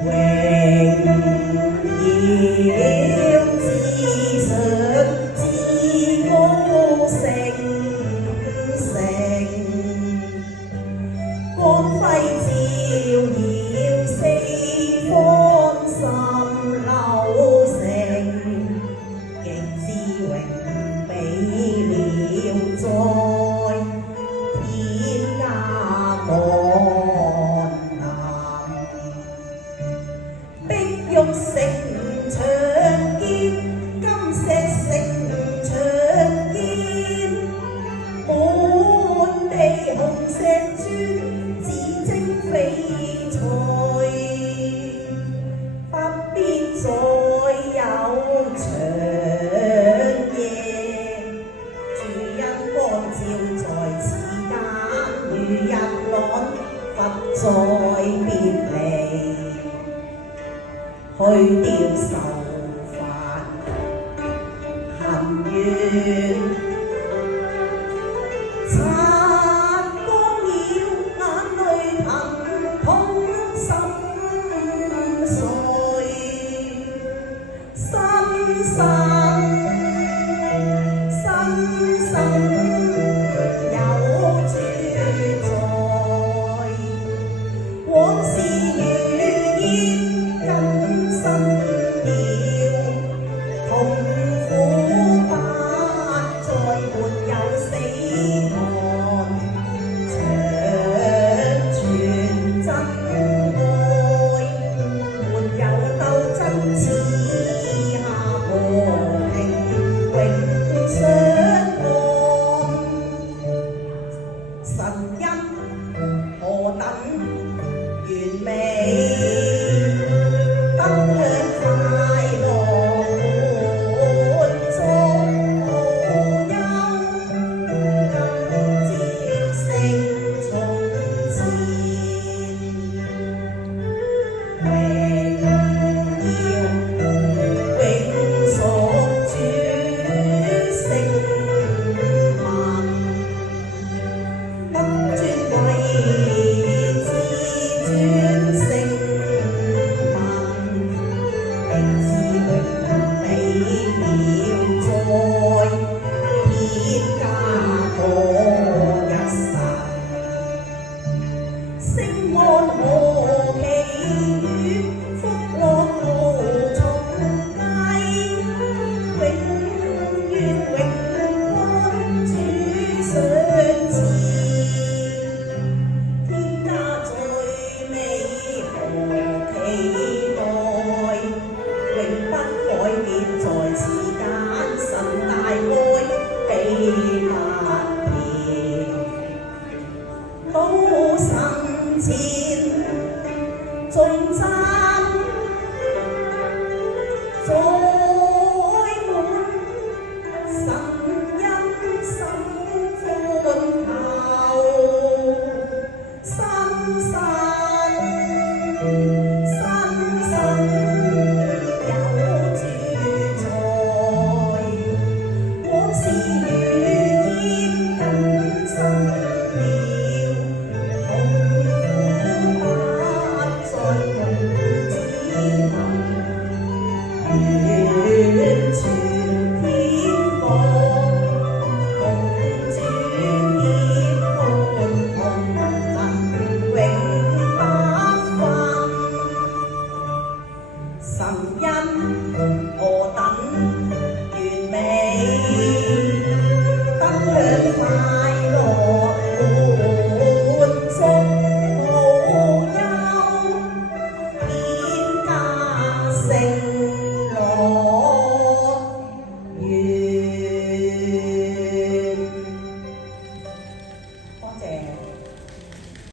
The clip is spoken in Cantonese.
榮耀至上至高盛盛，光輝照耀四方心口城，極之榮美妙在天家降臨。碧玉城牆堅，金石城牆堅，滿地紅石珠，自稱翡翠。北邊再有長夜，主因光照在此間，如日朗，佛在別離。去掉愁煩恨怨，擦光了眼淚疼痛心碎，深深深深有主在，往事如煙。更新了，痛苦不再沒有死亡，長存真愛，沒有鬥爭，此下和平永相安。神恩何等完美！